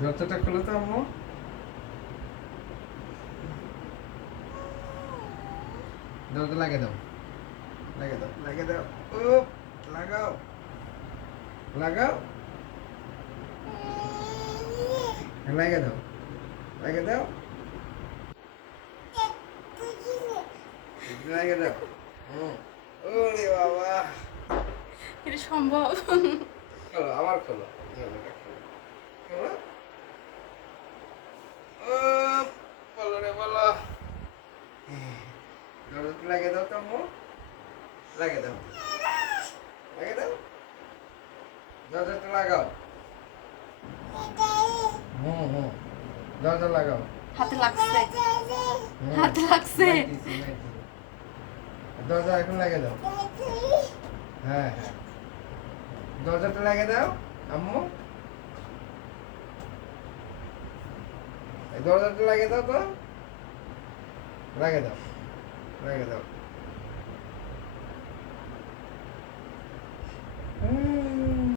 দরজাটা খোলো তো আম্মু। দরজা লাগিয়ে দাও, লাগিয়ে দাও, লাগিয়ে দাও। ও লাগাও, লাগাও, লাগিয়ে দাও, লাগিয়ে দাও, লাগিয়ে দাও। হুম। ওরে বাবা, এটা সম্ভব? খোলো, আবার খোলো, দরজাটা খোলো, খোলো। ও বলো রে বলো। দরজাটা লাগিয়ে দাও তো আম্মু, লাগিয়ে দাও, লাগিয়ে দাও, দরজাটা লাগাও। হুম হুম, দরজা লাগাও। হাতে লাগছে, হুম, হাতে লাগছে। লাগতেছি, লাগতেছি। দরজা এখন লাগিয়ে দাও। হ্যাঁ হ্যাঁ, দরজাটা লাগিয়ে দাও আম্মু। এই দরজাটা লাগিয়ে দাও তো, লাগিয়ে দাও, লাগিয়ে দাও।